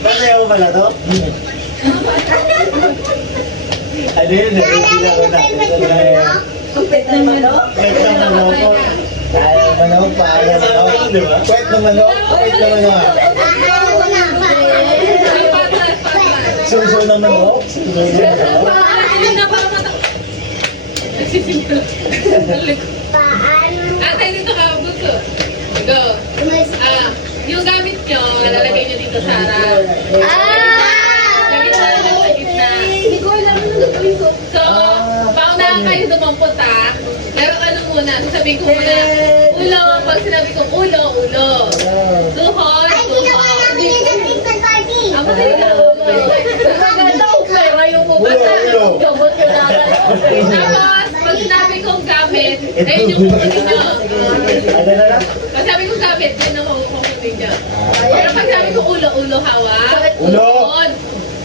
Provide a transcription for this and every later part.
Masayaw pala to? Ano yun? Nalala ko na. Kupit na manok. Kwet na manok po. Ay, manok pa. Kwet na manok. Kwet na manok. Suso na manok. Suso na manok. Ate, dito ka, buto. Go. Yung gamit nyo, lalagay nyo dito sa harap. Sa gitna naman, sa gitna. Hindi ko alam ano gagawin ko. So, paunahan kayo dumampot ha. Pero ano muna, sasabihin ko muna, ulo. Pag sinabi ko ulo, ulo. Tuhod, tuhod. Ang madali na ulo. Maganda ko pera yung pupunta. Gamot yung naman. Tapos, pag sinabi kong gamit, ayun yung kukunin nyo. Ano na lang? Pag sabi kong gamit, yun ang kukunin nyo. Pero pag sabi ko ulo, ulo, hawak. Ulo.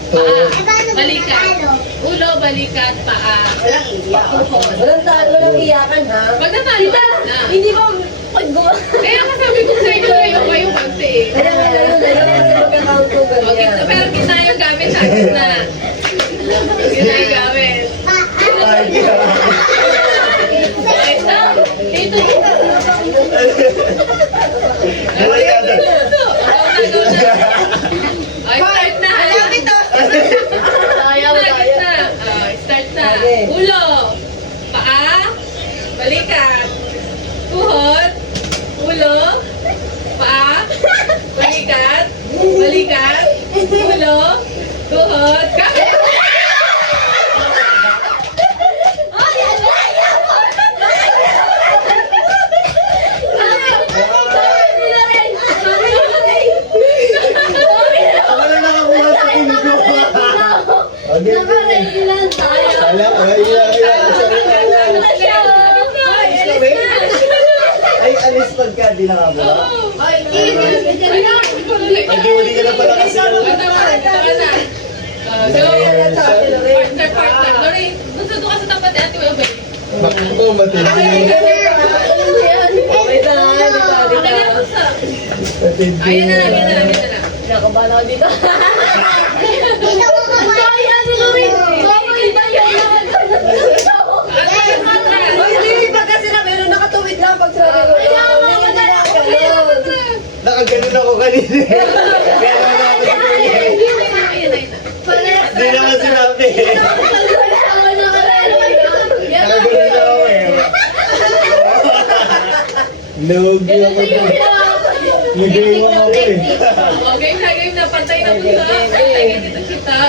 Tuhod, paa, balikat. Ulo, balikat, paa. Walang iyak. Tuhod. Walang iyakan ha. Pag natalo ka na. Hindi ba pag-gawa? Kaya nga sabi ko sa inyo kayo kayo magsi eh. Kaya nga yun, kasi magkakount ko Okay, ganyan. pero kita yung gamit sa gitna. Kita yung gamit. Ay, Okay, stop. Dito. Buhay ka doon. Okay, start na. Ayaw, Gitna, ayaw. gitna. Start na. Okay. Ulo. Paa. Balikat. Tuhod. Ulo. Paa. Balikat. Balikat. Ulo. Tuhod. Gamit! Ako na nakakuha sa inyo. Okay. Alam, ay, alis pagka, di nakakuha. Ay, di ka na pala kasi. Partner, partner. Lori, gusto doon ka sa tapat eh. Ate, wala ba? Ako, matindi. Matindi. Ayun na lang, yun na lang, yun na lang. Nakabahan ako dito. Kaya ni Luis. Bakit ba yan? Hindi ba kasi na meron nakatuwid lang pag sabi ko. Nakaganon ako kanina. Kaya wala ako siguro. Hindi naman sinabi. Nakaganon ako eh. Lugi ako doon. Lugi mo ako eh. Okay, game na. Pantay na punta. Pantay dito kita.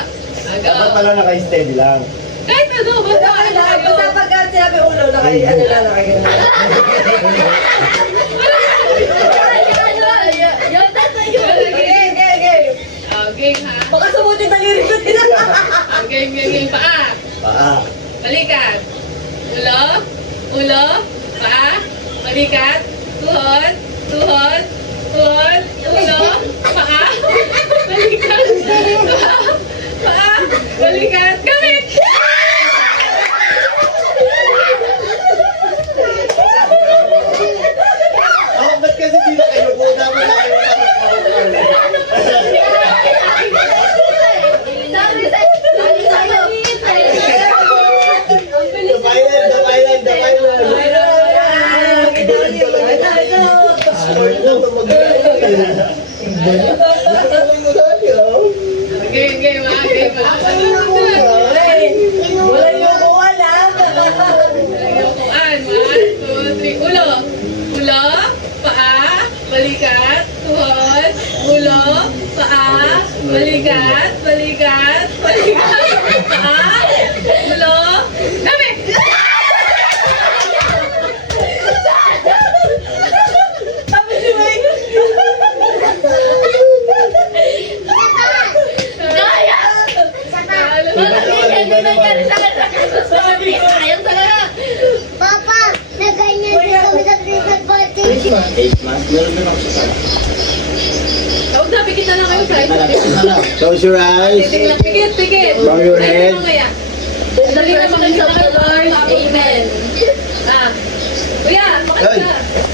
Dapat Aga. pala naka-steady lang. Kahit ano, basta ano kayo. Basta pagka sinabi ulo, ano lang nakagano. Game ha. Baka sumutin na lirin ko din. Game. Paa. Paa. Balikat. Ulo. Ulo. Paa. Balikat. Tuhod. Tuhod. Tuhod. Ulo. Paa. Balikat. Paa. Balikat. Gamit! Oh, ba't kasi di na kayo po? Dapat na kayo The pilot. Galing talaga. Smart lang ito mag-galing. Game ha. Game ha. Wala yung alam. Ayukuan. 1, 2, 3. Ulo. Ulo. Paa. Balikat. Tuhod. Ulo. Paa. Balikat. Balikat. Balikat. Paa. Ulo. Dami! Sabi si May. Kaya! Sabi ko. Ayaw talaga. Papa, naganyan din kami sa Christmas party. 8 months. Meron na ako sa Huwag na, pikit na lang kayo sa Close your eyes. Pikit. Bow your head. Ayun, mamaya. Dali na mga sa Lord. Amen. Kuya, makita.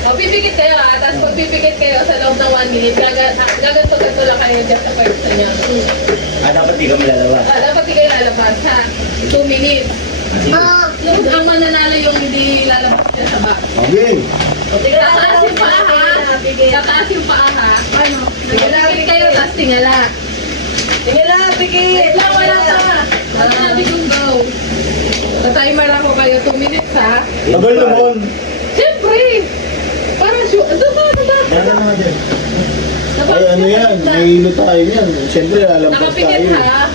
O, pipikit kayo ha. Tapos pag pipikit kayo sa loob ng 1 minute, gaganto-ganto lang kayo dyan sa person niya. Dapat di kami lalabas. Dapat di kayo lalabas ha. 2 minutes. Ang mananalo yung hindi lalabas niya sa back. Again. Tataas yung paa ha. Tataas yung paa ha. Ano? Pipikit kayo, tapos tingala. Tingala, pikit. Wait lang, wala pa. Wala na, di kong go. Sa-timer ako kayo, 2 minutes ha. Abel naman. Siyempre! Para sure. Ano ba? Ay, ano yan? May hilo tayo yan. Siyempre, lalampas Nakapikit tayo. ha.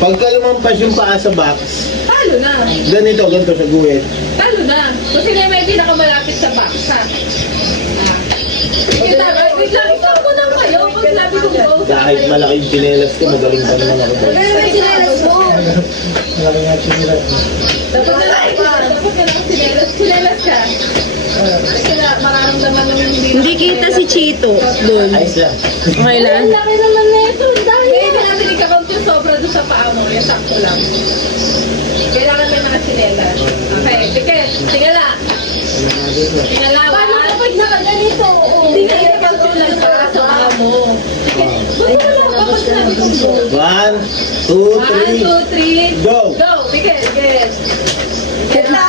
Pagka lumampas yung paa sa box, Talo na. ganito sa guhit. Talo na. Kasi na may pinakamalapit sa box ha. Sige, wait lang. Isang ko lang kayo. Pag sabi kong go sa Kahit kayo. malaking chinelas ka, magaling pa naman ako. May sinelas mo. Dapat na lang ka. Dapat ka lang sinelas. Sinelas ka. Kasi na, mararamdaman mo yung Hindi kita si Chito doon. Ayos lang. Okay lang? Ang laki naman na ito. Kaya hindi natin ikakount yung sobra doon sa paa mo. Yung sakto lang. Kailangan may mga sinelas. Okay. Sige. Tingala. Tingala. Paano kapag nakaganito? Hindi ka ikakount lang para sa paa mo. Sige. Buti mo lang kapag sinabi kong go. 1, 2, 1, 2, 3. 3, go! Go. Sige. Sige. Sige pa.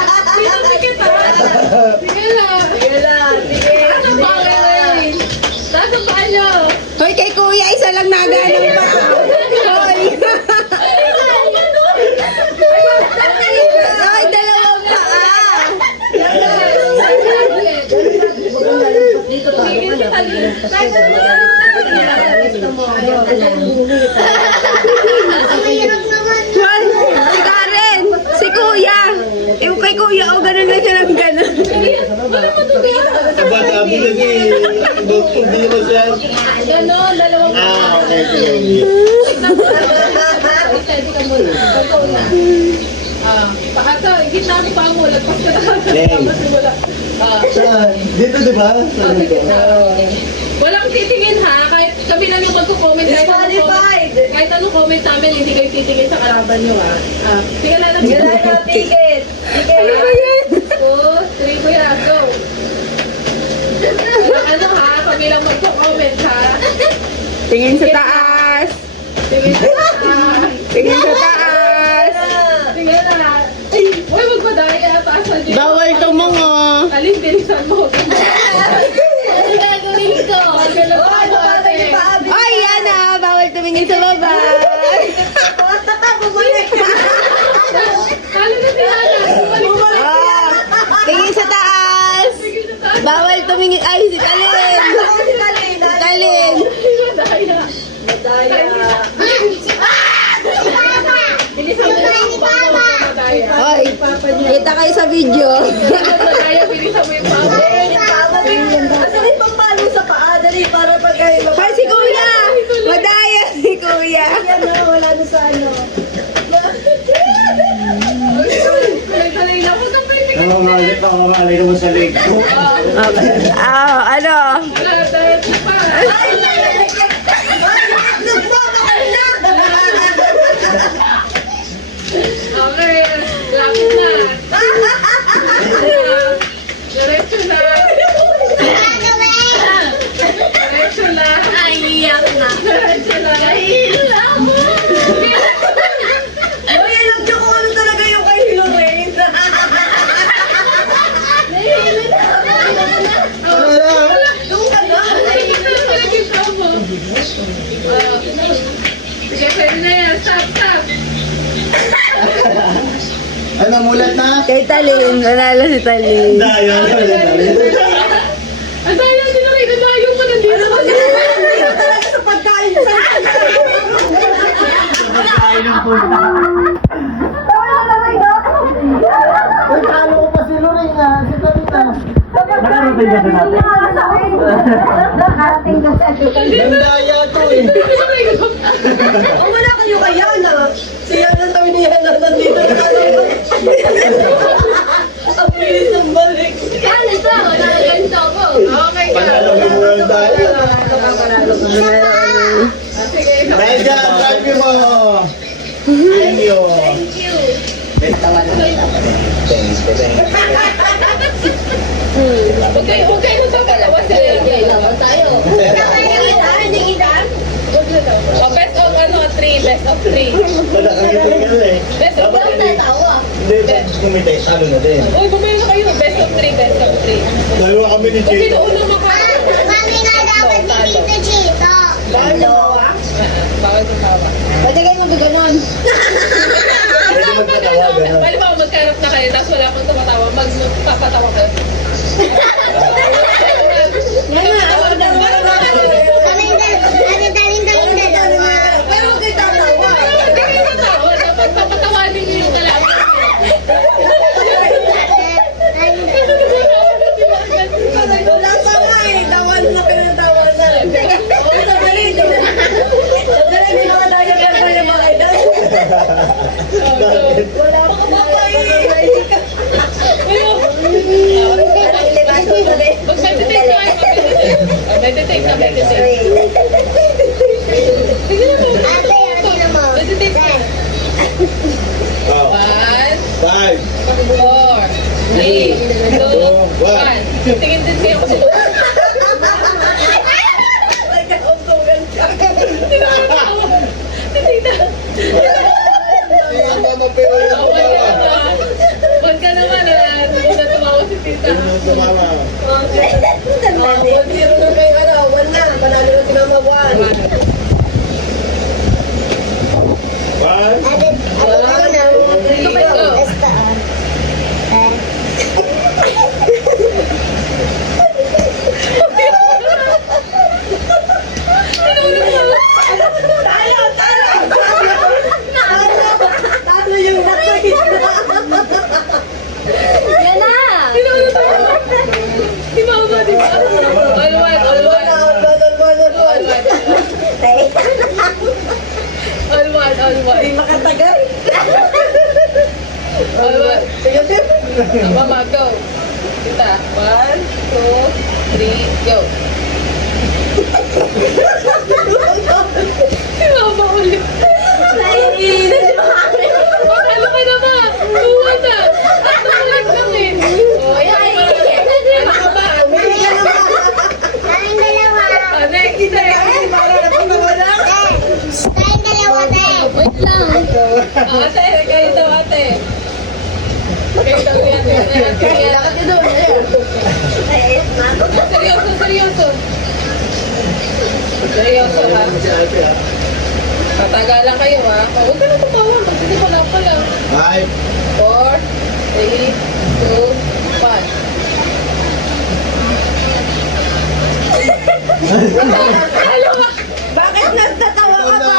Sige lang. Tingala, sige. Taas ang paa ngayon. Taas ang paa nyo. Hoy, kay Kuya, isa lang nagalang pa. Hoy! Ay, dalawang paa. Juan, si Karen, si Kuya. Yung kay Kuya, o ganun na siya ng ganun. Sabi lagi, doktor di naman siya. Ganon, dalawang Okay. Steady ka muna. Ikaw na. Pakata, gitna ko pa mo. Lagpas ka na. Game. Dito di ba? Sa dito. Walang titingin ha. Kahit kami lang yung magko-comment. Disqualified. Kahit anong comment namin, hindi kayo titingin sa kalaban nyo ha. Sige na lang. Tingala na, pikit. Ano ba yan? 2, 3, kuya. Go. Ano ha? Kami lang magko-comment ha. Tingin sa taas. Tingin sa taas. Tingin sa taas. Sige na. Uy, magpadaya. Taasan niyo. Bawal tumungo. Alin, bilisan mo. Ano gagawin ko? Ay, bumalik yung paa. Ay, yan ah. Bawal tumingin sa baba. Bumalik. Kalo na si Ana. Bumalik. Ah, tingin sa taas. Sige na tayo. Bawal tumingin. Ay, si Talin. Si Talin. Daya. Daya. Bilisan mo yung paa mo. Madaya. Hoy, kita kayo sa video. Madaya, bilisan mo yung paa mo. Asan yung pangpalo sa paa? Dali, para pag kayo. Hoy, si Kuya. Madaya si Kuya. Yan na, wala na sa ano. Tuloy-tuloy lang. Huwag kang pwede. Nangangalay naman sa leg ko. Okay. Ah, ano? Daya pa. Okay, lapit na. Diretso na. Diretso na. Iyak na. Diretso na. Uy, alam niyo kung ano talaga yung kay Lorraine. Yung ano? Sige, pwede na yan. Stop, stop. Ano, mulat na? Kay Talin. Nanalo si Talin. Daya. Ang daya din na rin. Ang daya mo nandito. Ayaw talaga sa pagkain. Uy, talo ko pa si Lorraine na. Si Talina. Nakarating ka doon natin. Gandaya to eh. O wala kayo kay Yana. Si Yana sabi ni Yana nandito na tayo. Ang bilis ng balik. Ganito. Ganito ako. Okay ka. Panalo ng world tayo. Sige. Dahil dyan, thank you mo. Thank you. Thank you. Thanks. Huwag kayo magpapatawa sila yung dalawa. Tayo. Hindi kita. Oh, best of 3, best of 3. Wala kang ito eh. Best of Dapat 3. Tawa. Hindi, pag kumite, talo na din. Uy, bumaya na kayo. Best of 3, best of 3. Dalawa kami ni Kung sino Chito. unang makakaroon. Mami nga dapat ni Tito Chito. Bawal tumawa. Pwede kayo mag-ganon. Pwede magkatawa, gano'n. Halimbawa, magkarap na kayo, tapos wala pang tumatawa, magpapatawa kayo. Yan na. Kami daling dalawa. Pero huwag kayo tatawa. Hindi kayo tatawa, dapat papatawanin niyo yung kalaban. Wala pa nga eh. Tawan na kayo ng tawan na. Oo, sandali. Sandali, hindi naman tayo pwede yung mga idol. Wala pa ka eh. Mag-meditate ka, meditate ka, meditate. Ate, ano mo? Meditate ka. Oh. 1, 5. 4, 3, 2, 1. Tingin din kayo kasi. Ay, kautugan ka. Huwag ka naman ah. Hindi na tumawa si tita. Tumama. Zero na kayo, ano, one na. Panalo na si Mama Juan. 1. Ate, ako na. Ito ba yun? Basta. Talo! Talo yung nasa gitna. Yan na! Di ba ba? Di ba? All white, all white. All white, all Hindi white. makatagal. All white. Sige, Chef. Mama, go. Tita, 1, 2, 3, go. Si Mama ulit. Ano ka na ba? Tuwa na. Tuwa lang eh. Oh, ayan. Ano ka ba? Tayong dalawa. Ah, next, next. Tayong dalawa, te. Wait lang. Ah, ate, kayo daw ate. Kayo daw yan. Lakad ka doon. Ayan. Seryoso, seryoso. Seryoso ha. Tatagalan kayo ha. Huwag ka na tumawa. Magsisimula pa lang. 5. 4, 3, 2, 1. Bakit nagtatawa ka ba?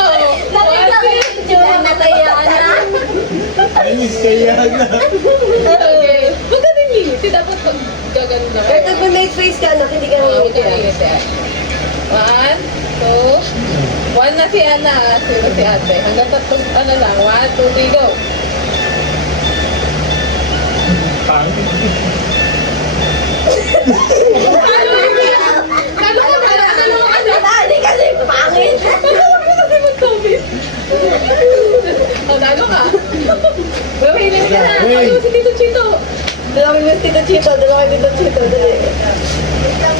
Oo. Nakita ko yung video na kaya na. Anis kaya na. Okay. Huwag ka nangingiti. Dapat pag gagano na Kahit kayo. nag-make face ka, hindi ka Huwag ka nangingiti. nangingiti. 1, 2, 1 na si Ana ha. 0 si ate. Hanggang tatlong ano lang. 1, 2, 3, go. Talo ka na. Talo ka na. Dali kasi pangit. Talo ka kasi mag-comment. O, talo ka. Mahilig ka na. Talo si Tito Chito. Dalawa yung Tito Chito, dalawa yung Tito Chito. Dali.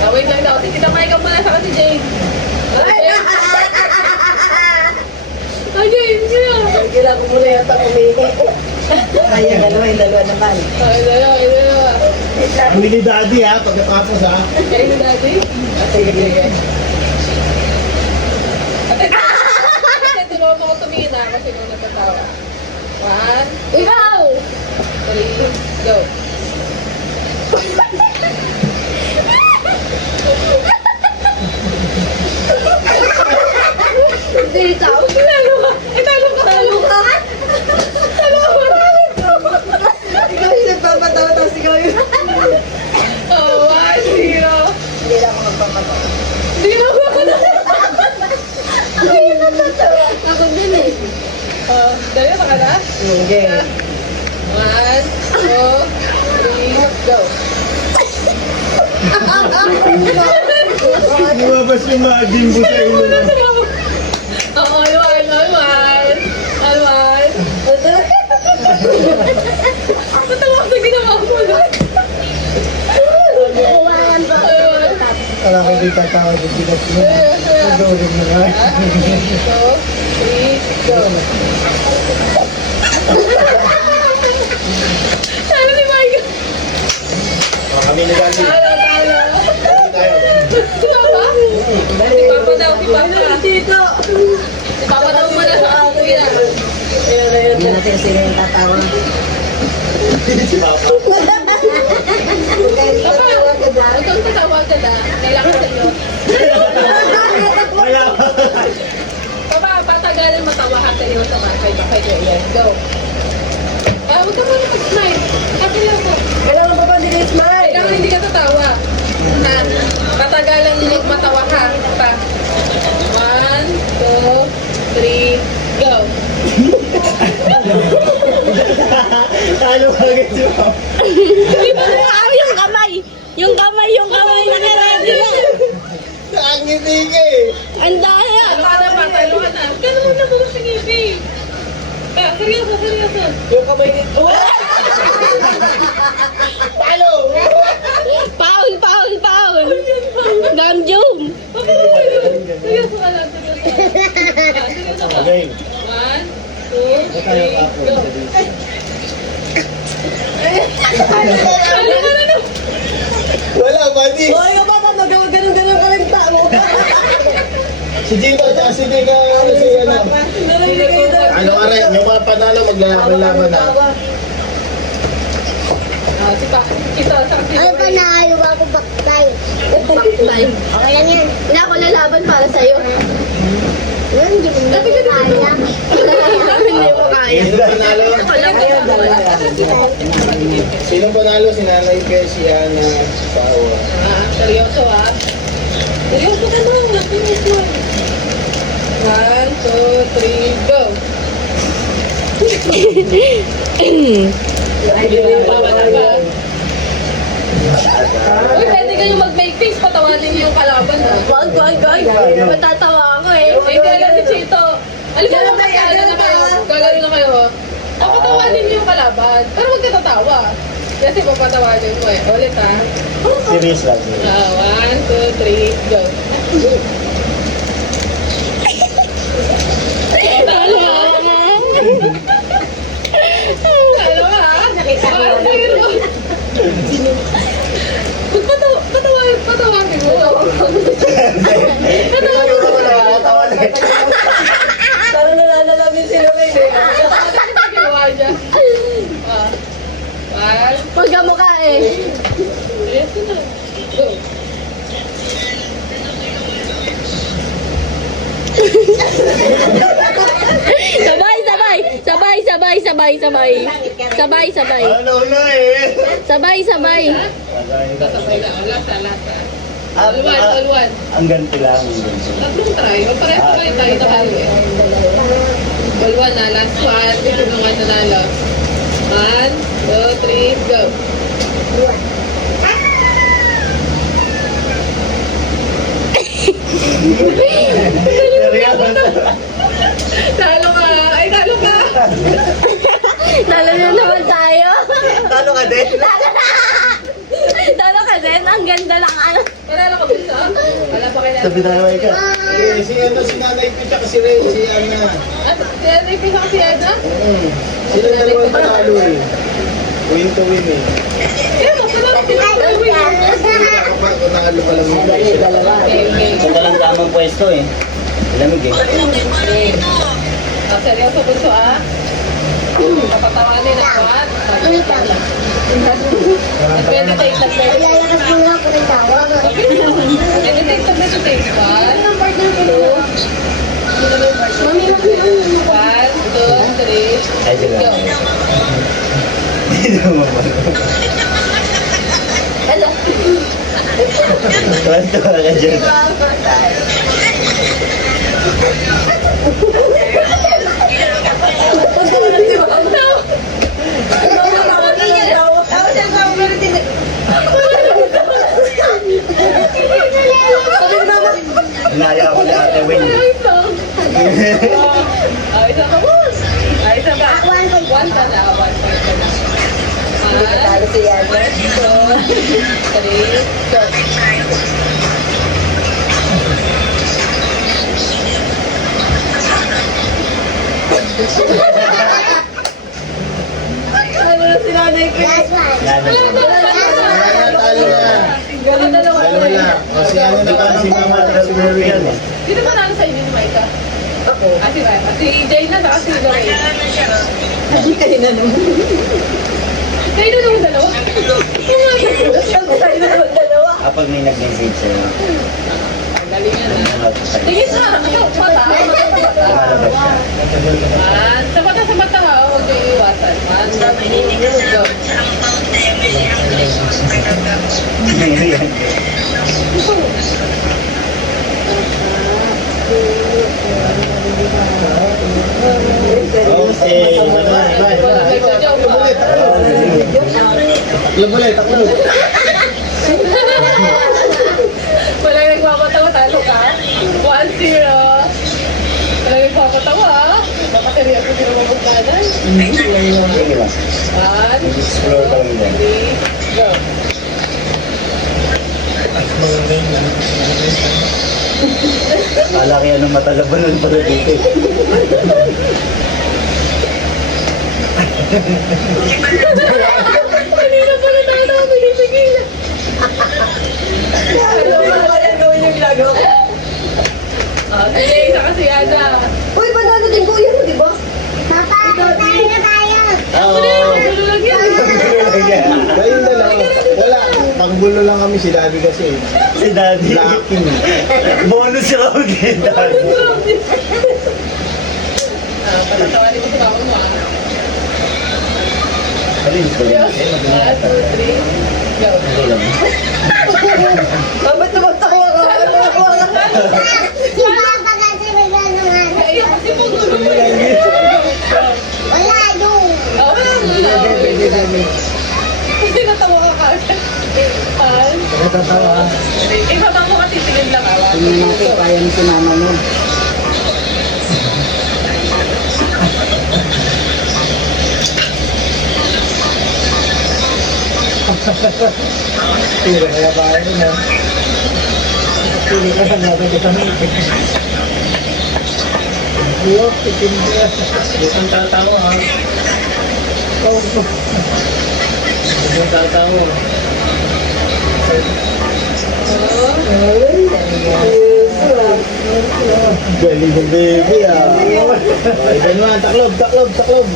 Ah, wait lang daw. Si Tita Mike ang muna sa kasi Jane. Ay, Jane siya. Kailangan ko muna yata umihi. Ayan, dalawa naman. Ay, dalawa, dalawa. Ang ni Daddy ha, pagkatapos ha. Kayo na dati? Sige, sige. Ate, tulungan mo ko tumingin na kasi kung natatawa. 1, Ikaw! 3, go. Hindi ikaw. Talo ka! Eh, talo ka! Talo ka? Talo ka! Ikaw yung nagpapatawa, tapos ikaw yung... Oh, 1, 0. Hindi na ako magpapatawa. Hindi na ako na. Ako din eh. Dali ka na? Hindi. 1, 2, 3, go. Lumabas yung mga gimbo sa ilo mo. Oo, alwan, alwan. Alwan. Matawa sa ginawa mo. May di tatawag yung bigas mo. Nagawin mo nga. 1, 2, 3, go. Sana ni Michael. Kami ni Dani. Talo. Tayo. Si Papa? Si Papa daw, si Papa. Dito. Si Papa daw muna sa kuya. Ayun. Hindi natin sino yung tatawa. Si Papa. Papa, huwag kang tatawagan ah. Kailangan sa iyo. Wala. Papa, patagalan matawahan sa iyo sa kay Kuya. Go. Huwag ka muna mag-smile. Happy lang po. Kailangan pa ba hindi smile? Kailangan hindi ka tatawa. Ha? Patagalan niyo matawa ha. Pa. 1, 2, 3, go. Talo agad si Papa. Yung kamay! Yung kamay na niredy na! Ang ngiti ka eh. Ang daya! Talo ka na ba? Talo ka na. Ganun mo na mga sinibig. Seryoso. Yung kamay dito. Paul! Gamjum! Seryoso ka lang. Seryoso ka. Okay. 1, 2, 3, go. Wala, buddy. Hoy, ka ba magawa ganun ka lang tao? Si Gino, tsaka si Tika, si ano. Narinig kayo doon. Ano ka rin, yung mga panalo, maglalaban-laban na. Si Pa, kita sa Ano pa na ayaw ako baktay? Backline. Okay lang yan. Na ako lalaban para sa'yo. Hindi mo na kaya. Hindi mo kaya. Sino panalo? Sino panalo? Si Nanay Pe, si Ana, Pawa. Seryoso ah. Seryoso ka na. Seryoso. 1, 2, 3, go. Wala pa. Uy, pwede kayo mag-make face. Patawanin niyo yung kalaban ha. Wag. Matatawa ako eh. Hindi alam si Chito. Alam mo naman, gagano na kayo. Gagano na kayo. Papatawanin niyo yung kalaban. Pero huwag ka tatawa. Kasi papatawanin mo eh. Ulit ha. Serious lang. Serious. 1, 2, 3, go. Ano ka ha? Patawagin mo. Patawagin mo. Patawagin mo na nakakatawa na eh. Parang nalalabin sila kayo eh. Patawagin mo ginawa niya. Huwag ka mukha eh. Ito na. Go. Sabay. Ano na eh. Sabay. Sabay lang. Lasa. All one. Ang ganti lang. Tatlong try. Magpareho tayo tayo eh. All one na. Last one. Ito naman nanalo. 1, 2, 3, go. Seryoso. Talo ka. Ay, talo ka. Talo na naman tayo. Talo ka din. Talo ka din. Ang ganda lang ano. Panalo ka bisa? Wala pa kailangan. Sabi tayo ikaw. Eh, si ano, si Nanay Pe, tsaka si Ray, si Ana. Kaya naipisa ka si Edna? Sila dalawang panalo eh. Win to win eh. Kaya mo, panalo sila. Kapag panalo pa lang yung isa. Okay. Ito lang tamang pwesto eh. Lamig eh. Seryoso bunso ah. Papatawanin ang what? Meditate lang tayo. Lalakas mo nga ako ng tawa. Meditate lang tayo. 1, 2, 3, Ay, sila. go. Hindi naman ba? Tuwa ka dyan. Inaya ako ni Ate Wing. Isa ka mo. Isa ka. 1 ka na. 1 point ka na. Talo si Yana. 1, 2, 3, go. Ano na si Nanay Chris? Last one. Talo na. Ganun dalawa Dalawa na. O si ano na si Mama at si Marian. Sino ba nalo sa inyo ni Maika? Ako. Si Maika. Si Jay na saka si Lorraine. Hindi kayo na naman. Kayo na naman dalawa? Kayo na naman dalawa. Kapag may nag-message sa'yo, Galingan na. Tingin sa mata. lumalabas siya. Sa mata ha, huwag kayo iwasan. Go. Ayan. Okay, bye. Wala nagsajoke pa. Taklob ulit, taklob. Wala nagpapatawa, talo ka. 1-0. Wala nagpapatawa ha. Makasari ako sila mabugkanan. Sige lang. 1, Explore ka lang yan. 3, go. Kala kaya nung matalabanan pala dito. Kanina pala tayo na pinitigil. Ano ba yan gawin yung ginagawa ko? Sige, isa kasi Ana. Uy, banana din kuya mo, di ba? Papa, tayo na tayo. Oo. Ano lang yan? Kayong dalawa. Wala. Panggulo lang kami si Daddy kasi. Si Daddy. Lacking. Bonus siya ako kay Daddy. Patatawanin ko sa bako mo ah. Alin ko lang. 1, 2, 3, go. Ba't tumatawa ka? Si Papa kasi may gano'n. Kaya kasi po gulo mo Wala doon. wala mo. Kasi natawa ka kasi. Natatawa. Ibabang mo ka titigil lang ah. Hindi natin kaya ni si mama mo. Tira kaya ba ito na? Pili ka lang natin kita na. Buwak, tikim ka. Bukang tatawa ha. Bukang tatawa. Galing ng baby ah. Okay, ganun. Taklob, taklob, taklob.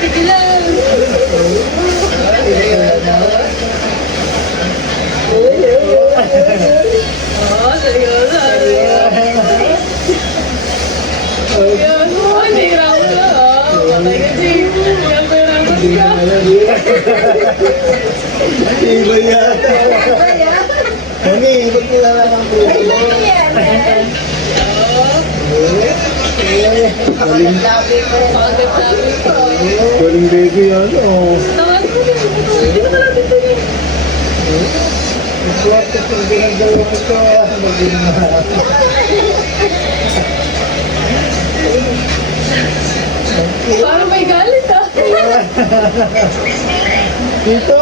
Titigil lang. Seryoso. Yan mo, hindi raw na ah. Patay ka, Jay. Yan pa yung rambas ka. Iba yata. Mami, ba't nila lang ang buhay mo? Galing, Pagkatabi ko. galing baby yan. Oh. Tawag mo, hindi ko na natin tingin. Swerte kung ginagawa ko. Maging Parang may galit ah. Dito,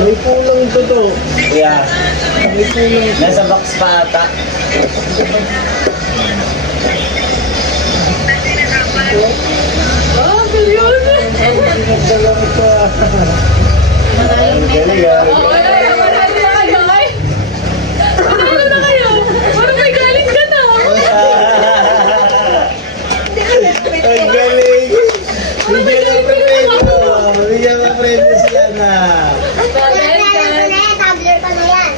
may pulang ito to. Kuya, May pulang ito. nasa box pa ata. Seryoso. Ginagawa ko. Ang galing ah. Manalo na kayo, ay. Manalo na kayo. Parang may galit ka na. Ang galing. Bigyan ng premyo. Bigyan ng premyo sila na. Dahil, Tabler pa na yan.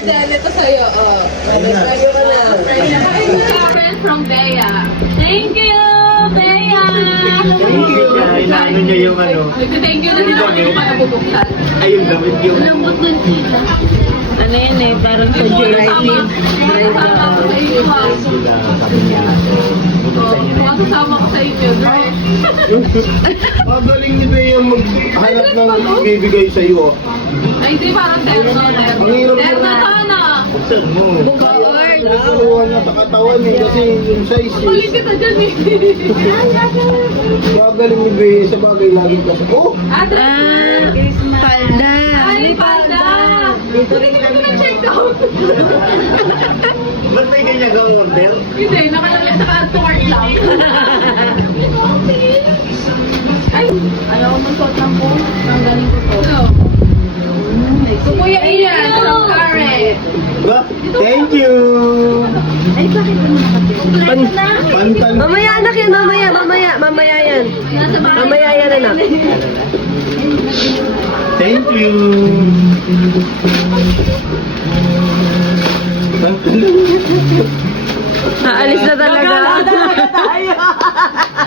dahil ito sa'yo. Ayun na. Tayo ka na. Friend from Bea. Thank you, Bea. Thank you siya. Inaano niya yung ano. Thank you na din ako yung panabubuksan. Ayun damit yung... Lambot nun, tita. Ano yun eh, parang sa gelatin. Masasama ko sa inyo. Magaling ni Bea maghanap ng bibigay sa iyo. Ay, di parang terno. Ang hirap Terno mo. sana. Buksan mo. Board. Nakaluwan na sa katawan eh kasi yung size Kulit eh. kita dyan eh. Magaling ni Bea sa bagay lagi kasi. Oh! Ate. Palda. Ay, pala. Hindi ka na check out. Ba't may ganyan gawang order? Hindi, naka-art lang. Thank you. Pantal. Mamaya anak yan, mamaya yan. Mamaya yan anak. Thank you. Pantal. Aalis na talaga.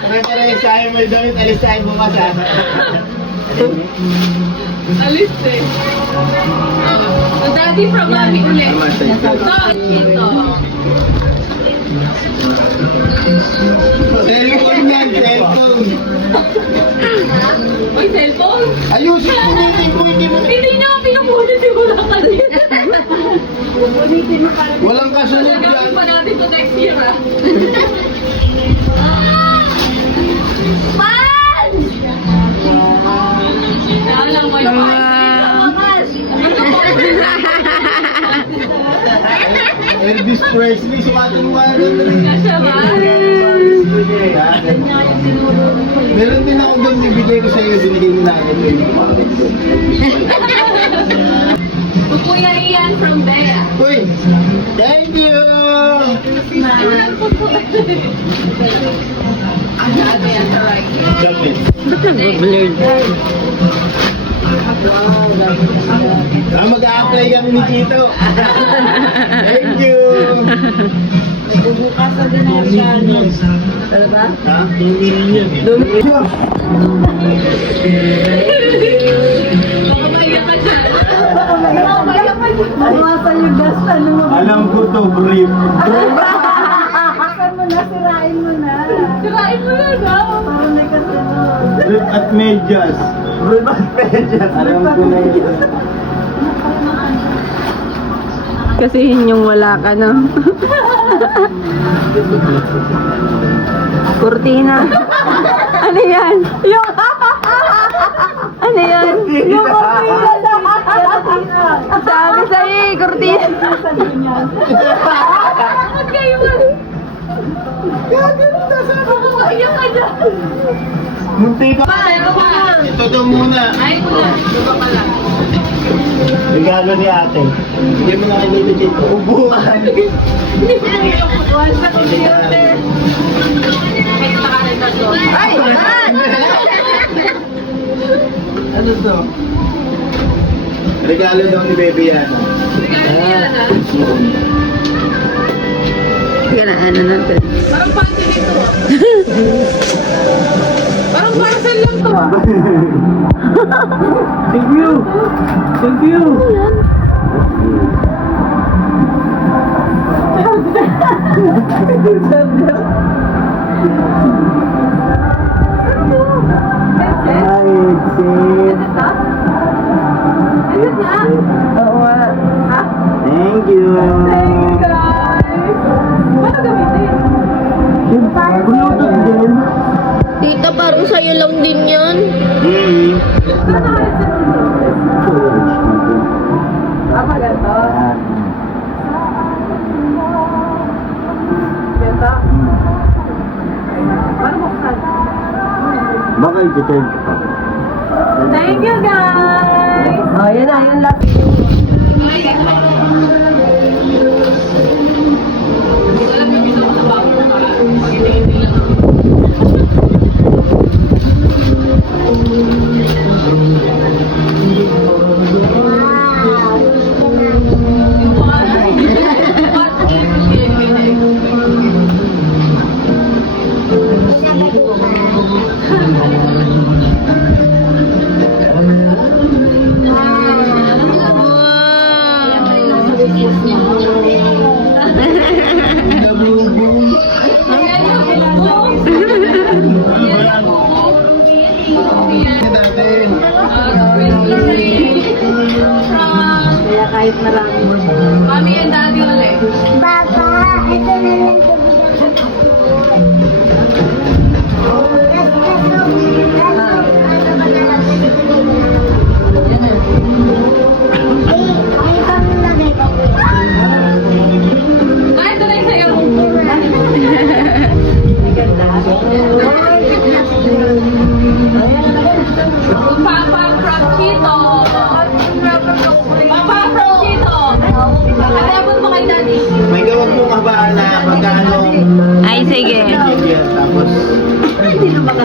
Alis tayo, may damit. Alis tayo bukas ah. Alis eh. So, daddy from mommy ulit. Tama, thank you. Ito. Cellphone yan, cellphone. Uy, cellphone? Ayusin mo, hindi mo. Hindi niya ako pinupunin siguro kanina. Walang kasunod Gagawin yan. pa natin to next year ah. Kaya lang, may Elvis Presley, sumatin mo nga. Kasya ba? Meron din ako doon, bibigay ko sa iyo, binigay mo na akin. Kuya Ian from Bea. Uy, thank you! Ano yan, alright. Dapat. Mag-a-apply kami ni Tito. Thank you! Bubukasan din ako siya. Ano ba? Ha? Baka maiyak ka dyan. Ano ata yung best ano mo? Alam ko to, brief. Asan mo na, sirain mo na. Sirain mo na daw. Parang may kasunod. Brief at medyas. Brief at medyas. Alam ko na yun. Kasi yun yung wala ka, no? Kurtina. Ano yan? Yung... Ano yan? Yung kurtina. Sabi sa'yo eh, kurtina. Bakit kayo man? Baka maiyak ka dyan. Munti ka. Meron pa. Ito daw muna. Ay, muna. Ito pa pala. Regalo ni ate. Hindi mo na kailangan dito. Ubuan. May takalan na to. Ay! Saan? Ano to? Regalo daw ni Baby Yana. Regalo niya na. Ano natin? Parang panty nito ah. Parang parcel lang to ah. Thank you. Thank you. Hi, Exit. Oo nga. Thank you. Thank you guys. Paano gamitin? Bluetooth din. Tita, parang sa'yo lang din yan. Saan naka-headset dito? Ah, ganito. Ganito. Paano buksan? Baka i-turn ka pa. Thank you guys! Oh, yan na, yung last. Wala pa dito sa power para pag-hindi lang ako. Kaya kahit marami mo. Mami and daddy ulit. Papa, ito na lang sa bilang ng Ah, ito na yung sayo. Papa from Chito. Papa from Chito. Kaya mo kay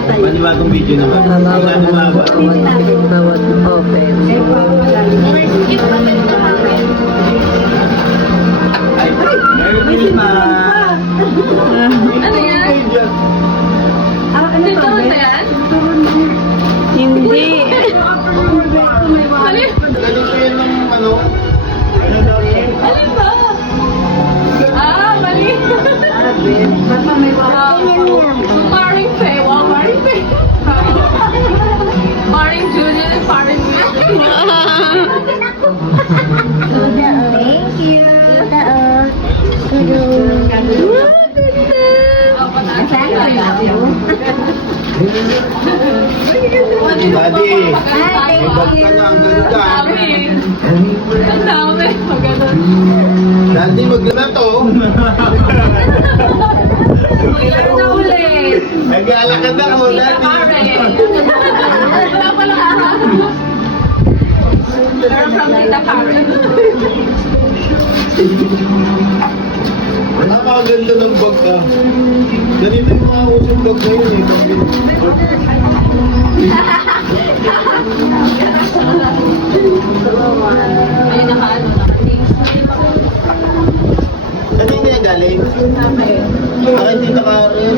Panibagong video naman. Wala na mahaba. Bawat open. Ay, Merry Christmas! Ano yan? Ito ba yan? Hindi. Alin? Ganun ko yan ng ano? Ano daw yun? Alin ba? Ah, mali. Maring Faye. Wow, Maring Faye. Maring Julian and Maring Willie. Thank you. Daddy, may bag ka na, ang ganda. Ang dami. Maganon. Daddy, maglala to. Kuya na ulit. Nag-aalakad ako, Tita Daddy. Karen. Wala pala ka. Pero from Tita Karen. Napakaganda ng bag ka. Ganito yung mga usong bag ngayon eh. Ay, nakaano na. Ano yung niya galing? Bakit dito ka rin?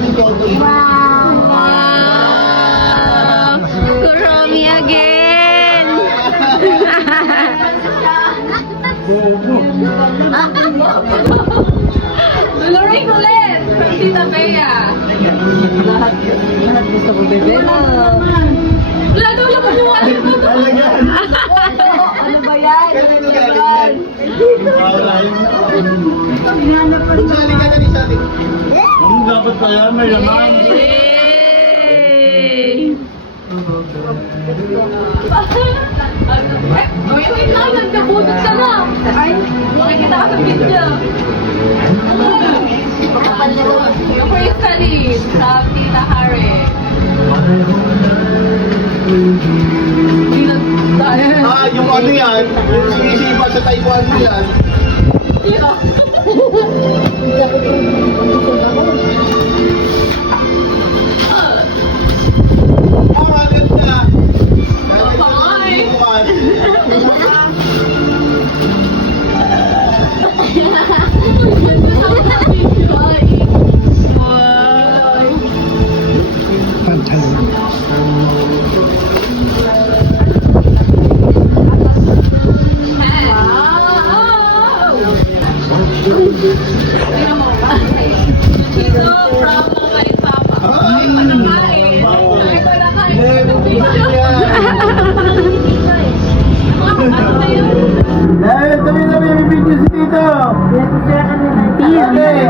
Wow! Kuromi again! Lorraine ulit. From Tita Bea. Lahat gusto ko bebe. Wala daw lang maniwala mo. Ano ba yan? Kanino galing yan? Kung sali ka na ni Sati. Dapat pala may laman. Yay! Wait lang. Nagkabunot ka na. Ay, makikita ka sa video. Yung crystalline sa Tita Karen. Ah, yung ano yan, yung sinisipa sa Taiwan mo yan. Oh, ang ganda. Bye. Ito from kay Papa. Ay, panakain. Ay, panakain. Ano na yun? Dahil sabi na may video si Tito. Okay.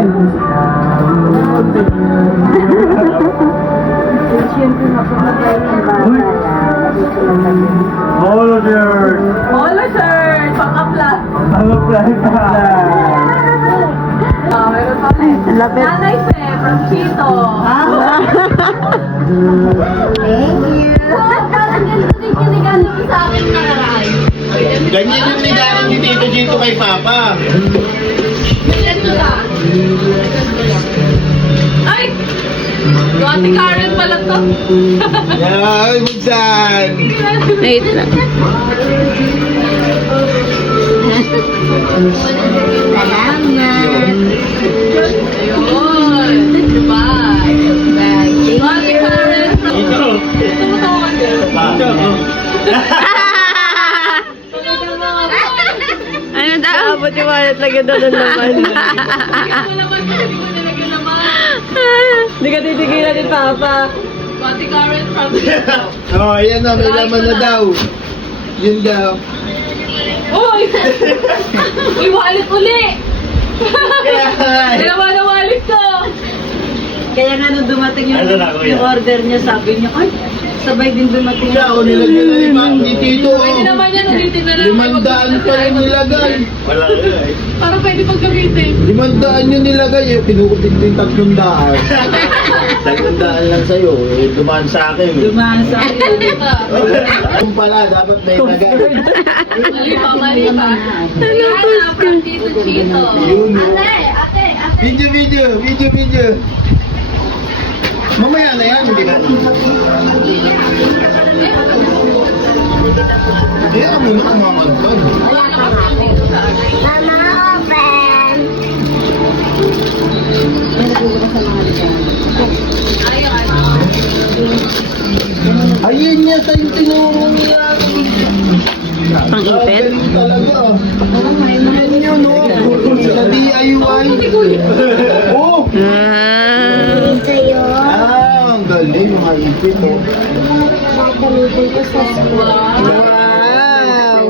Polo shirt. Polo shirt. Pang-aplas. Ano price ka? Oh, meron pa eh. Lapit. Nanay Fe from Chito. Parang ganito din kinigano mo sa akin nakaraan. Ganyan yung nilalang ni Tito Gito kay Papa. Ganito lang. Ay! Yung Ate Karen pala to. Yan, buksan. Wait lang. Ayun. Bye. Ate Karen from... Tumutawa ka din. Ano daw? Abot yung wallet lagi doon ng laman. Ito naman kasi hindi ko nilagyan naman. Hindi ka titigilan ni Papa. Ate Karen from Chito. Oh, ayan na, may laman na daw. Yun daw. Uy! Uy, wallet uli! Dalawa na wallet ko! Kaya nga nung dumating yung order niya, sabi niya, ay, sabay din dumating Siya, o nilagyan na ni Ma'am ni Tito. Pwede naman yan, ulitin na lang. 500 pa rin nilagay. Parang pwede pag gamitin. 500 yung nilagay eh. Pinukupit ko yung 300. 300 lang sa'yo. Eh, dumaan sa akin. dumaan sa akin. Kung pala, dapat may nagay. Mali pa, mali pa. Diana, from Tito Chito. Yun. Ate, ate, ate. Video. Mamaya na yan, hindi na. Hindi ka muna kumakantag. Mama, open. Ayun niya, tayo tinuro niya. Ang ipit? Galing talaga. Ayun yun, no? Sa DIY. Oh! Ito yun. Ah, ang galing, mga ipit, oh. Gagamitin ko sa school. Wow!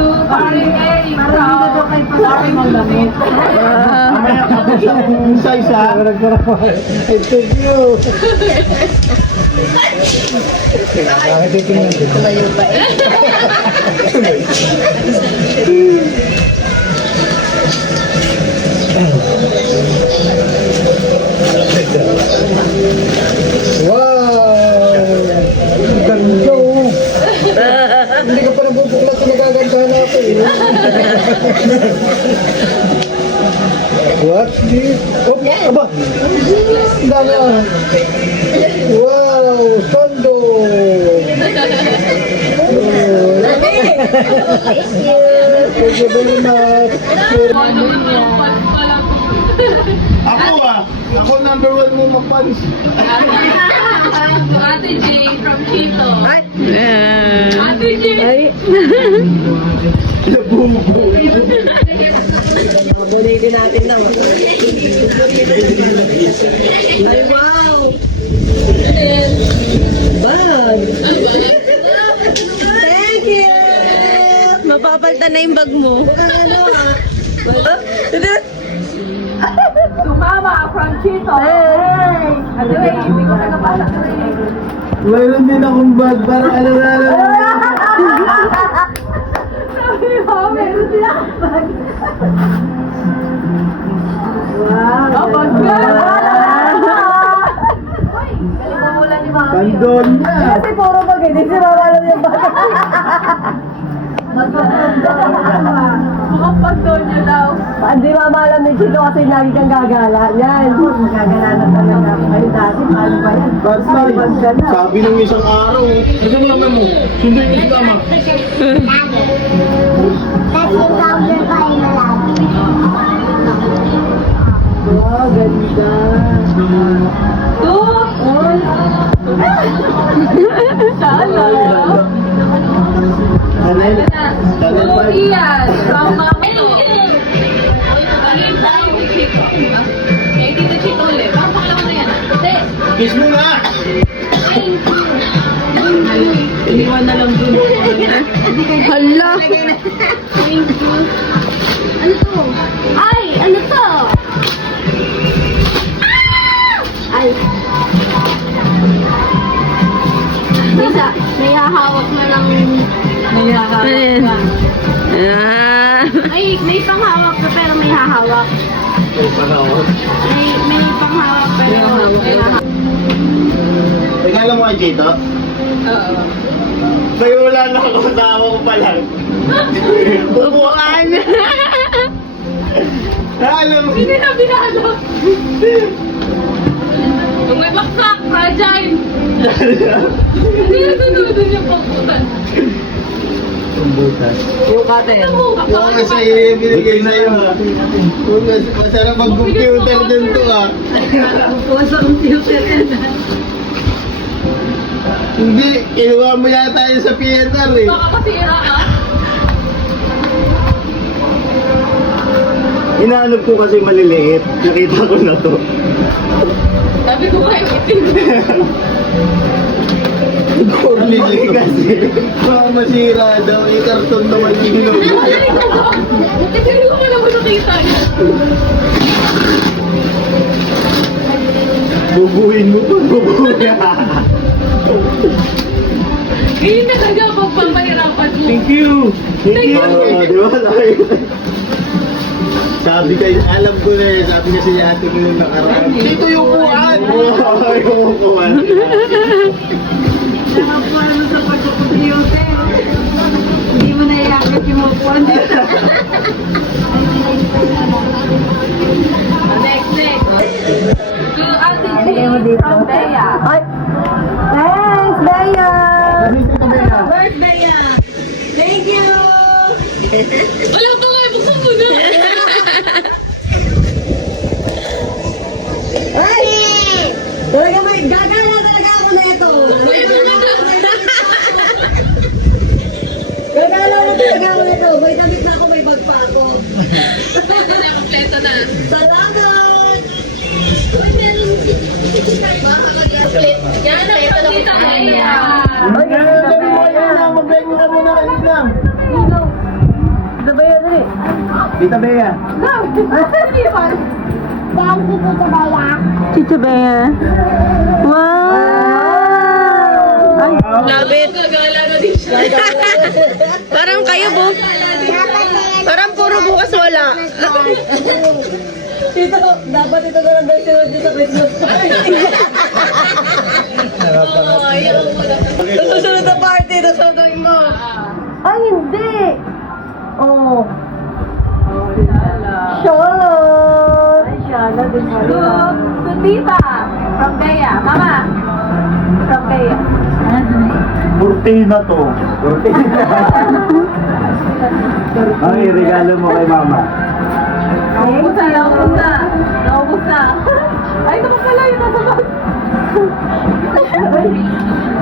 So, parang eh, ikaw. Parang magdamit. Mamaya kapos ang size, ha? I thank you. Tumayo pa eh. Wow! Ganda, oh. Hindi ka pa nabubuklat na nagaganda na ako, eh. What's this? Oh, aba! Dami, ah. Wow! Tondo! Thank you very much. Ako number 1 mo mapans. Ate Jane from Chito. Ah. Ate Jane. Ay. Bulitin natin na. Ay, wow! Bag! Thank you! Mapapaltan na yung bag mo. Mukhang ano ah. Sumama from Chito. Hey! Ate Ray, hindi ko nagpapasa ka rin. Mayroon din akong bag para ano-ano. Sabi mo, meron sila bag. Wow! Oh, bag ka! Uy, galing mo mula ni Mami. Pandon niya. Kasi puro bag eh. Di si Mama alam yung bag. Mukhang pagdoon niya daw. Hindi Mama alam ni Chito kasi lagi kang gagala. Yan. Magagala na talaga. Ay, dati, paano ba yan? Bastay, sabi ng isang araw, kasi mo naman mo, sunduin mo si mama. Tapos yung powder pa ay malaki. Wow, ganda. Sana. Tanel, tanel So, ba? Ian, from Mama to. Galing tayo kay Chito. Kay Tito Chito ulit. Parang pakalaw na yan. Hindi. Kiss mo nga! Iniwan na lang dun. Hala. Thank you. Ano to? Ay, ano to? Ay. May hahawak na lang. Ayan. Ah. May panghawak na pero may hahawak. May panghawak pero may hahawak. Teka lang mo kay Chito. Oo. May wala na ako, tawa ko pa lang. Upuan. Alam mo, Hindi na binalo. Kung may baksak, fragile. Hindi na sunodon yung pagputan. butas. Yung cutter. Yung kasi binigay sa'yo ha. Yung kasi masarap mag-computer dun to ha. Bukas sa computer yan. Hindi, kinuha mo yata yun sa PNR eh. Baka kasira ka. Inaanap ko kasi maliliit. Nakita ko na to. Sabi ko nga yung itim. Corneli kasi. Baka masira daw. Yung karton naman ginulo. Hindi ko pa naman nakita niya. Bubuhin mo pa. Bubuhin. Hindi talaga pagpapahirapan mo. Thank you. Thank you. Di ba? Sabi kayo, alam ko na eh. Sabi kasi ni ate ko yung nakaraan. Dito yung upuan. Oo, yung upuan. Nakapuan mo sa pagkakomputer. Hindi mo naiakit yung upuan dito. Next. Talaga may gagana talaga ako na ito. Gagana na talaga ako nito. May damit na ako, may bag pa ako. Kompleto na, kompleto na. Salamat! Yan ang pagkita mo yan. Mag-venue na muna kayo lang. Ito ba yun eh? Tita Bea. Tita Bea. Wow! Love it. Gagala na din siya. Parang kayo, Parang puro bukas wala. Tito, dapat ito na lang daw sinunod niyo sa Christmas party. Oo, ayaw mo na. Sa susunod na party, ito sa gawin mo. Ay, hindi! Oh. Charlotte! Ay, Charlotte, din pala. To Tita, from Bea. Mama, from Bea. Cortina to. Ang regalo mo kay mama. Naubos na, naubos na. Naubos na. Ay, ito pa pala yung nasa bag.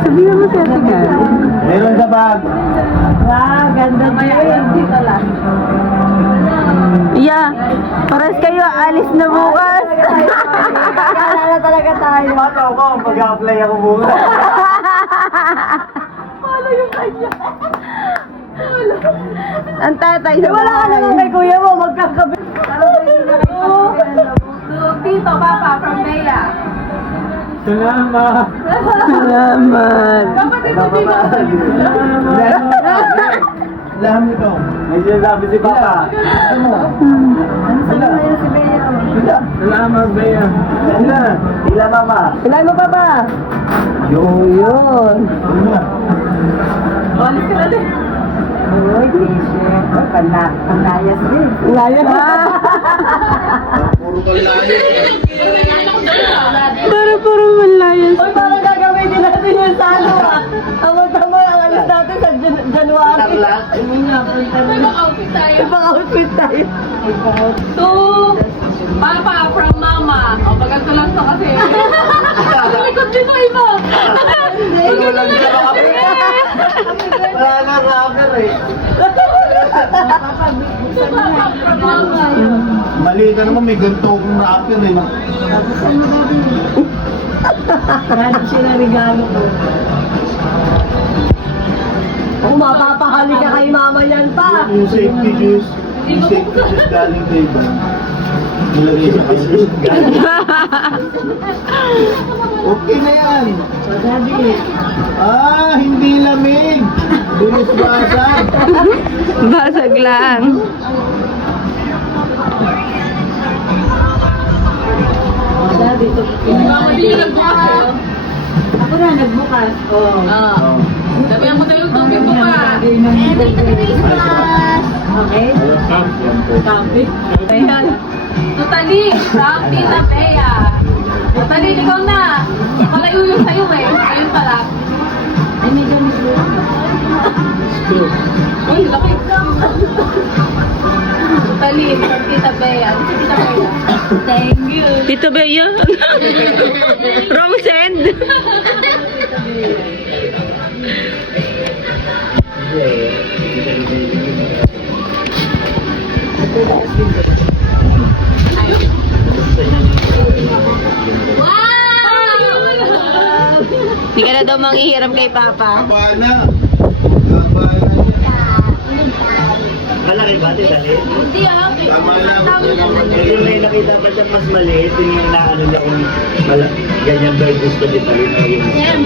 Sabihin mo siya si Karen. Meron sa bag. Wow, ganda ba yun? Dito lang. Yeah, pares kayo alis na bukas. Kala na talaga tayo. Pato ko, mag-apply ako muna. Wala yung kanya. Ang tatay sa Wala ka naman kay kuya mo, magkakabit. To Tito, Papa, from Bea. Salamat. Salamat. Kapatid mo, Tito. Lahat nito. May sinasabi si Papa. Salamat, Bea. Ila, Mama. Kailan mo pa ba? Yun. Alis ka na din. Uy, t-shirt. Panayas din. Panayas. Puro kalayo. Para puro malayas. Uy, parang gagawin din natin yung sa ano ah. Tama-tama ang alis natin sa January. May mga outfit tayo. Ibang outfit tayo. To Papa, from Mama. O, pagkanto lang to kasi. Likod dito, iba. Ikaw lang siya makapit. Wala na rapper eh. To Papa, from Mama. Mali ka naman, may ganito kong rapper eh. Yan sila regalo ko. Kung mapapahali ka kay mama yan pa. Yung safety juice. Yung safety juice galing kay iba. Nilagay sa kasus. Okay na yan. Sabi, Hindi lamig. Bilis basag. Basag lang. sabi ito. Mama, di nyo nagbukas eh. Ako na nagbukas. Oh. Sabihan mo tayo tubig mo pa. Okay? Sabi. Ayan. Totally, from Tita Bea. Totally, ikaw na. Malayo yung sa'yo eh. Ayun pala. Ay, may gamit mo. Uy, laki. Totally, from Tita Bea. Tita Bea. Thank you. Tito Bea. Wrong send. Wow! Hindi ka na daw manghihiram kay Papa. Kabana. Malaki ba? Dali? Hindi ah. Tama lang. Yung may nakita pa siya mas maliit, yung inaano niya kung ganyan ba yung gusto ni Talin.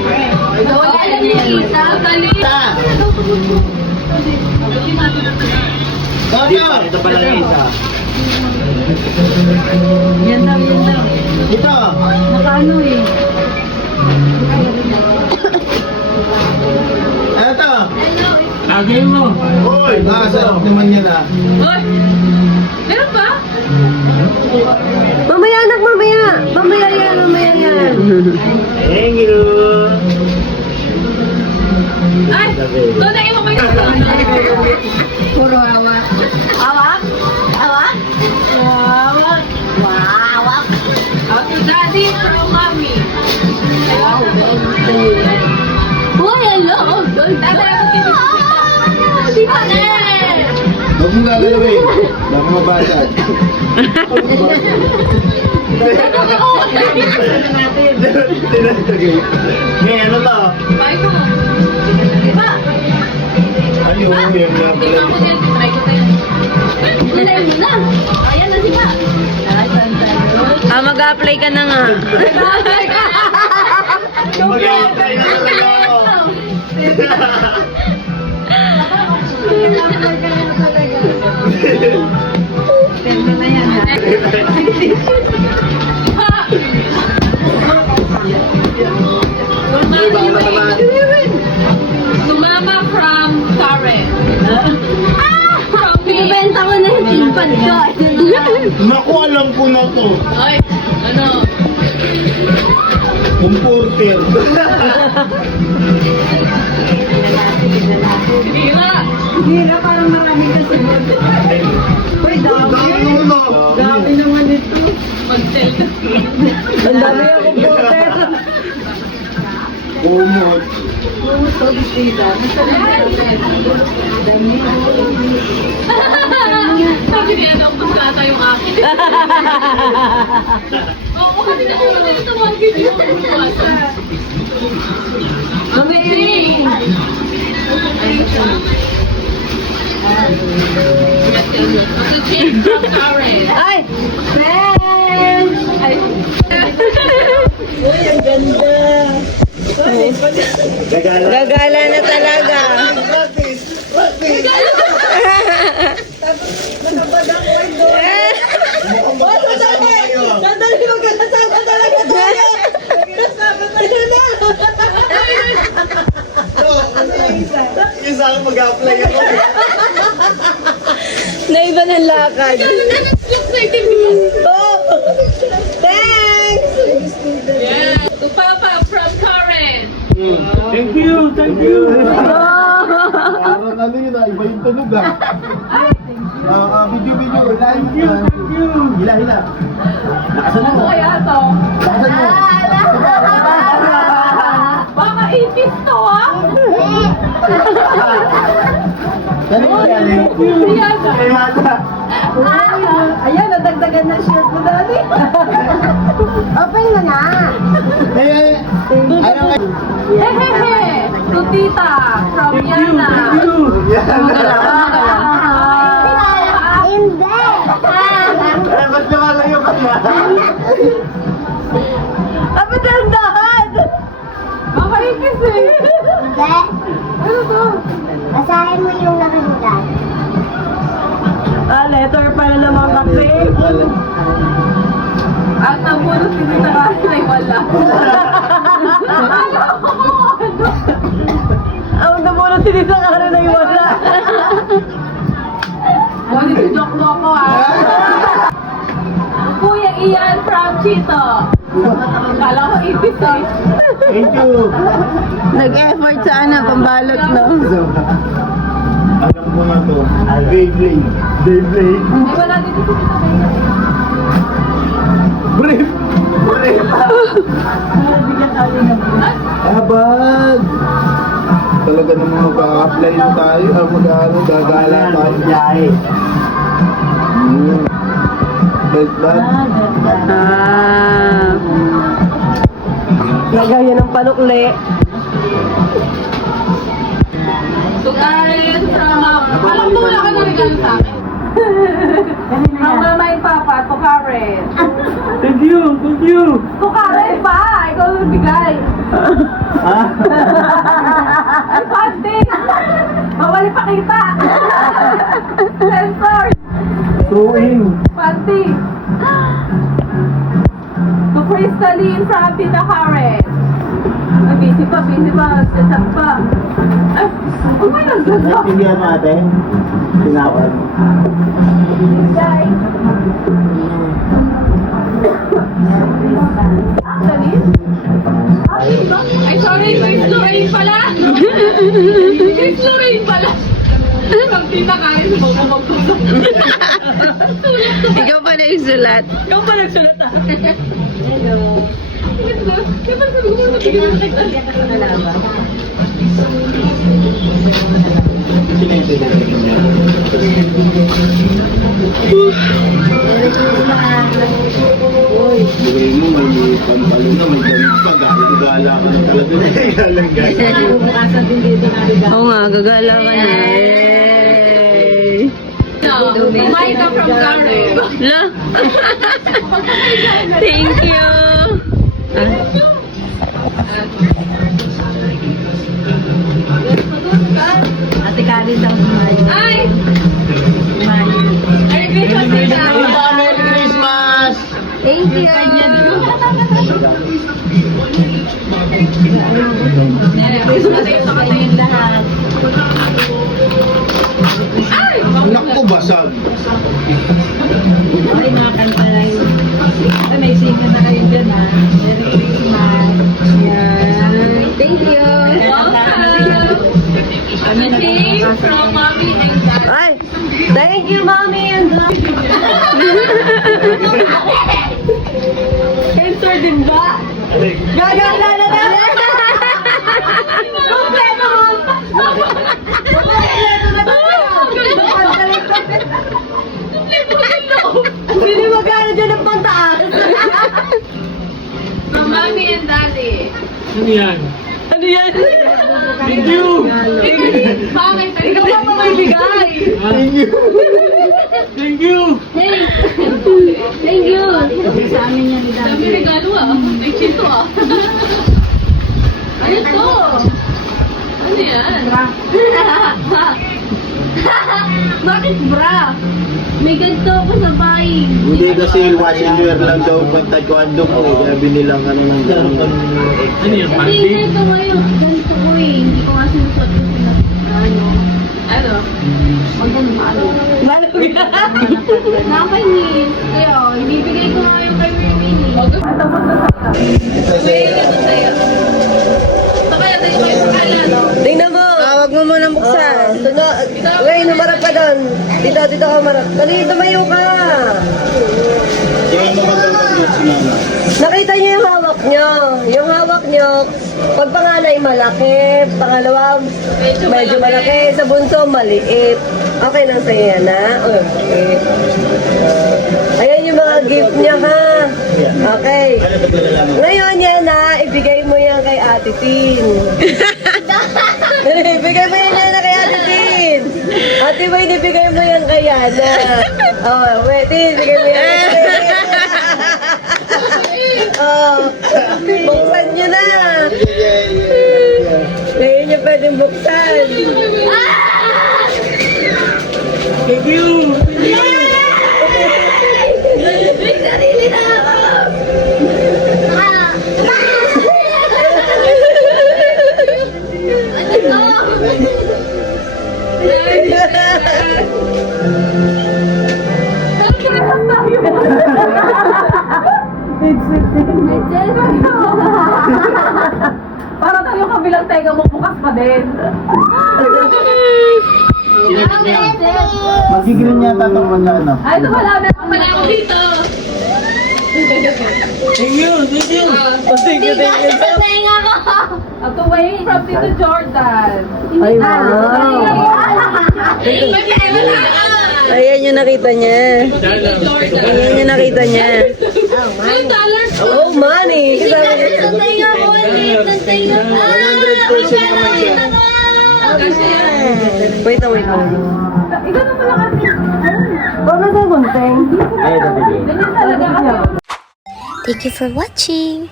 Wala na ni Isa. Totally. Ito pala yung isa. Yan daw, yan daw. Ito! Nakaano eh. Ano to? Lagay mo. Uy! Sarap naman yan ah. Uy! Meron ba? Mamaya anak, mamaya. Mamaya yan, mamaya yan. Thank you! Ay! Doon na iwan ko yung Puro hawak. Hawak? Hawak? Hawak. Hawak. To Daddy from Mommy. gagalawin. Baka mabasag. May ano to? Bye ko. Diba? Ayun, yung Di ba ako yan? Try ko kayo. Nalay mo na. Ayan na diba? Mag-apply ka na nga. Mag-aantay na talaga ako. Sumama from Karen. From me. Ibenta ko na yung tipad ko. Naku, alam ko na to. Ay, ano? Comforter. Hindi nga. Hindi na, parang maraming kasunod. Uy, dami. Dami naman ito. Mag-sell ka. Ang dami akong porter. Umot. Sabi niya, ano, pagkata yung akin. Oo, kasi na ako na tawagin yung amazing! Ayun siya. Mag-change from Karen. Ay! Friends! Ay, Uy, ang ganda. Uy, Gagala. Gagala na talaga. Practice. Practice. nagkapada ko ay doon. Mukhang magkakasama kayo. Sandali, magkakasama talaga tayo. Magkakasama tayo na. Yung sa akin mag-apply ako. Naiba ng lakad. exciting diba? Oh! Thanks! Yeah. To Papa from Karen. Thank you, thank you. Parang ano yun iba yung tunog Video. Thank you, thank you. Hila. Nakasan mo. Kaya to. Nakasan mo. Baka 80s to Saan yung galing? Siyata. Kayata. Ayan, nadagdagan na shirt mo dali. Open mo na. Ayaw ka. Hehehe. To Tita from Yana. Hindi. Ay, ba't lumalayo ka na? Apa dahan? Baka 80s eh. Hindi. Ano to? Basahin mo yung nakasulat. Letter pala naman kasi. At nabulot si Tita Karen ay wala. Akala ko ano. Ang nabulot si Tita Karen ay wala. Wala si joke mo ako Kuya Ian from Chito. Kala ko 80s eh. Thank you. Nag-effort sana pambalot, no? Alam ko na to. Beyblade. Ay, wala dito si Tita Karen. Brief. Abad. Talaga naman mag-a-apply tayo. Gagala tayo. Belt bag. Lagaya ng panukli. So guys, alam ko wala ka na regalo sa akin. From Mama and Papa to Karen. Thank you. To Karen ba? Ikaw nagbigay. Ay, pante! Bawal ipakita! Sensor! Panty! To Crystalline from Tita Karen. Ay, busy pa. Chat pa. Ay, oh my God, ganda! Hindi ano ate? Tinawag. Guys! Crystalline? Ay, sorry, Chris Lorraine pala! Chris Lorraine pala! Tita Karen, sumagot ko. Ikaw pa na yung sulat. Ikaw pa nagsulat ah. Di ba sabi ko, matigil na Buhay mo, may pampalo na, may damit pa, gala ka na talaga. Galang-gala. Oo nga, gagala ka na. Yay! Kumain ka from Karen. La! Thank you! Ate Karen daw kumain. Ay! Kumain. Merry Christmas, Tita! Merry Christmas! Thank you! Kain lahat. Naku, basag. Ay, mga kanta na yun. Ay, may singer na kayo dyan ha. Merry Christmas. Yan. Thank you! Welcome! Came from Mommy and Dad. Ay! Thank you, Mommy and Dad! Cancer din ba? Gagala na natin! Kompleto mo! Hindi magkano dyan ang pantaas. From Mommy and Daddy. Ano yan? Thank you! Bakit? Ikaw pa pa may bigay! Thank you! Sa amin yan ni Dami regalo ah. May chito ah. Ano to? Ano yan? Bakit bra? May ganito ako sa bahay. Hindi kasi wash and wear lang daw pag taekwondo ko. Kaya binilang ano ng gano'n. Hindi, ito ngayon. Ganito ko eh. Hindi ko nga sinusuot ko sila. Ano? Ano? Huwag ganun malo. Nakakainis. Kaya, ibibigay ko nga yung kay Mimi. May ganito sa'yo. Ito kaya tayo kayo akala, no? Tingnan mo! Huwag mo muna buksan. Ngayon, humarap ka doon. Dito ka humarap. Dali, tumayo ka! Kaya mo magkakaroon si mama. Nakita niyo yung hawak niyo. Yung hawak niyo, pag panganay malaki, pangalawa medyo malaki, sa bunso maliit. Okay lang sa'yo yan, ha? Okay. Ayan yung mga gift niya, ha? Okay. Kaya ba't nalalaman? Ngayon yan, ha? Ibigay mo yan kay Ate Tin. Ibigay mo yan kay Ate Tin. Ate Boy, ibigay mo yan kay Yana. Oh, wait, Tin, ibigay mo yan kay Yana. Oh, buksan nyo na. Ngayon nyo pwedeng buksan. Thank you! May sarili na ako! Para tayo kabilang tega mo, bukas pa din. Magigilin niya tatong magkano. Ay, ito pala, meron pala ako dito. Thank you! Hindi kasi patay nga ako! At the way from Tito Jordan. Ay, wow. Ayan yung nakita niya. Ayan yung nakita niya. $10. Oh, money. Hindi kasi patay nga ako! Patay nga ako! 100% naman siya. Kasi yan. Wait lang, wait lang. Ikaw na pala kasi. Paano sa gunteng? Ay, nabigay. Ganyan talaga kasi. Thank you for watching.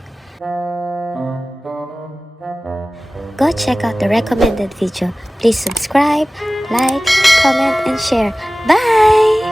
Go check out the recommended video. Please subscribe, like, comment, and share. Bye!